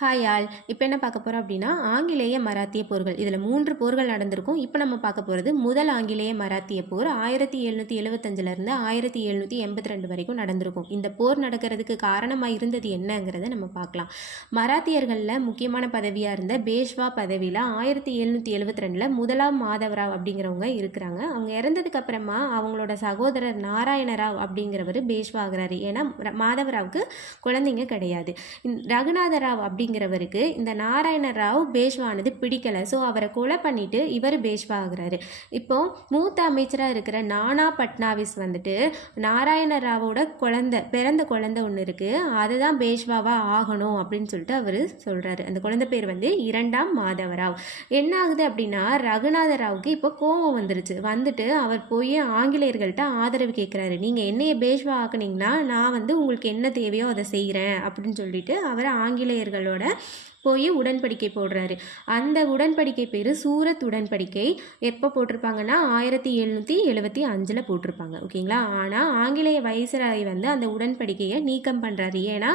Hi all. இப்போ என்ன பார்க்க போகிறோம் அப்படின்னா ஆங்கிலேய மராத்திய போர்கள். இதில் 3 போர்கள் நடந்திருக்கும். இப்போ நம்ம பார்க்க போகிறது முதல் ஆங்கிலேய மராத்திய போர் 1775லேருந்து 1782 வரைக்கும் நடந்திருக்கும். இந்த போர் நடக்கிறதுக்கு காரணமாக இருந்தது என்னங்கிறத நம்ம பார்க்கலாம். மராத்தியர்களில் முக்கியமான பதவியாக இருந்த பேஷ்வா பதவியில் 1772ல் முதலாம் மாதவராவ் அப்படிங்கிறவங்க இருக்கிறாங்க. அவங்க இறந்ததுக்கு அப்புறமா அவங்களோட சகோதரர் நாராயணராவ் அப்படிங்கிறவர் பேஷ்வா ஆகிறாரு. ஏன்னா மாதவராவுக்கு குழந்தைங்க கிடையாது. ரகுநாதராவ் அப்படிங்கிறவருக்கு இந்த நாராயண ராவ் பேஷ்வானது பிடிக்கலை. ஸோ அவரை கொலை பண்ணிட்டு இவர் பேஷ்வா ஆகுறாரு. இப்போ மூத்த அமைச்சராக இருக்கிற நானா பட்னாவிஸ் வந்துட்டு நாராயண ராவோட பிறந்த குழந்தை ஒன்று இருக்குது, அதுதான் பேஷ்வாவாக ஆகணும் அப்படின்னு சொல்லிட்டு அவர் சொல்கிறாரு. அந்த குழந்தை பேர் வந்து இரண்டாம் மாதவராவ். என்ன ஆகுது அப்படின்னா ரகுநாத ராவுக்கு இப்போ கோபம் வந்துட்டு அவர் போய் ஆங்கிலேயர்கள்ட்ட ஆதரவு கேட்குறாரு. நீங்கள் என்னைய பேஷ்வா ஆக்குனீங்கன்னா நான் வந்து உங்களுக்கு என்ன தேவையோ அதை செய்கிறேன் அப்படின்னு சொல்லிட்டு அவர் ஆங்கிலேயர்களோட போய் உடன்படிக்கை போடுறாரு. அந்த உடன்படிக்கை பேர் சூரத் உடன்படிக்கை. எப்போ போட்டிருப்பாங்கன்னா 1775 போட்டிருப்பாங்க. ஓகேங்களா. ஆனால் ஆங்கிலேய வைஸ்ராய் வந்து அந்த உடன்படிக்கையை நீக்கம் பண்ணுறாரு. ஏன்னா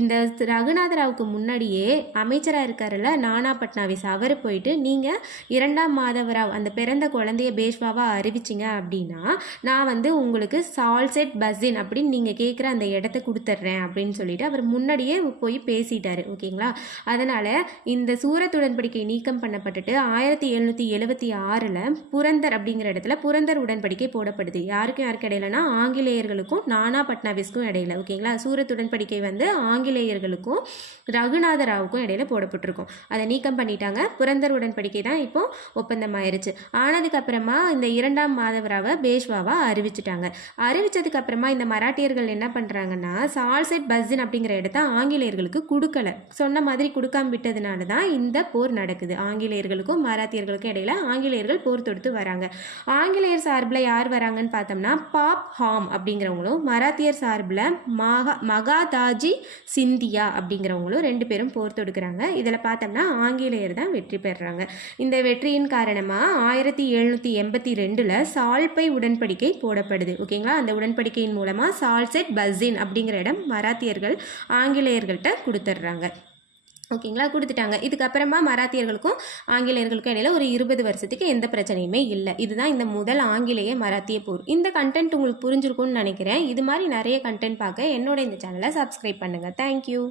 இந்த ரகுநாதராவுக்கு முன்னாடியே அமைச்சராக இருக்காருல்ல நானா பட்னாவிஸ், அவர் போயிட்டு நீங்கள் இரண்டாம் மாதவராவ் அந்த பிறந்த குழந்தைய பேஷ்வாவாக அறிவிச்சிங்க அப்படின்னா நான் வந்து உங்களுக்கு சால்செட் பஸ்ஸின் அப்படின்னு நீங்கள் கேட்குற அந்த இடத்த கொடுத்துட்றேன் அப்படின்னு சொல்லிட்டு அவர் முன்னாடியே போய் பேசிட்டாரு. ஓகேங்களா. அதனால் இந்த சூரத் உடன்படிக்கை நீக்கம் பண்ணப்பட்டுட்டு 1776 புரந்தர் அப்படிங்கிற இடத்துல புரந்தர் உடன்படிக்கை போடப்படுது. யாருக்கும் இடையிலனா ஆங்கிலேயர்களுக்கும் நானா பட்னாவிஸ்க்கும் இடையில. ஓகேங்களா. சூரத் உடன்படிக்கை வந்து ஆங்கிலேயர்களுக்கும் ரகுநாதராவுக்கும் இடையில போடப்பட்டிருக்கும். அதை நீக்கம் பண்ணிட்டாங்க. புரந்தர் உடன்படிக்கை தான் இப்போ ஒப்பந்தம் ஆயிருச்சு. ஆனதுக்கு அப்புறமா இந்த இரண்டாம் மாதவராவை பேஷ்வாவா அறிவிச்சிட்டாங்க. அறிவிச்சதுக்கு அப்புறமா இந்த மராட்டியர்கள் என்ன பண்றாங்கன்னா சால்செட் பஸ்ஸின் அப்படிங்கிற இடத்த ஆங்கிலேயர்களுக்கு கொடுக்கல. சொன்ன மாதிரி கொடுக்காம விட்டதுனால தான் இந்த போர் நடக்குது. ஆங்கிலேயர்களுக்கும் மராத்தியர்களுக்கும் இடையில ஆங்கிலேயர்கள் போர் தொடுத்து வராங்க. ஆங்கிலேயர் சார்பில் யார் வராங்கன்னு பார்த்தோம்னா பாப் ஹாம் அப்படிங்கிறவங்களும், மராத்தியர் சார்பில் மகாதாஜி சிந்தியா அப்படிங்கிறவங்களும் 2 பேரும் போர் தொடுக்கிறாங்க. இதில் பார்த்தோம்னா ஆங்கிலேயர் தான் வெற்றி பெறுறாங்க. இந்த வெற்றியின் காரணமாக 1782 சால்பை உடன்படிக்கை போடப்படுது. ஓகேங்களா. அந்த உடன்படிக்கையின் மூலமாக சால்செட் பஸ்ஸின் அப்படிங்கிற இடம் மராத்தியர்கள் ஆங்கிலேயர்கள்ட்ட கொடுத்துட்றாங்க. ஓகேங்களா. கொடுத்துட்டாங்க. இதுக்கப்புறமா மராத்தியர்களுக்கும் ஆங்கிலேயர்களுக்கும் இடையில ஒரு 20 வருஷத்துக்கு எந்த பிரச்சனையுமே இல்லை. இதுதான் இந்த முதல் ஆங்கிலேய மராத்திய போர். இந்த கண்டென்ட் உங்களுக்கு புரிஞ்சிருக்கும்னு நினைக்கிறேன். இது மாதிரி நிறைய கண்டென்ட் பார்க்க என்னோட இந்த சேனலை சப்ஸ்கிரைப் பண்ணுங்கள். தேங்க்யூ.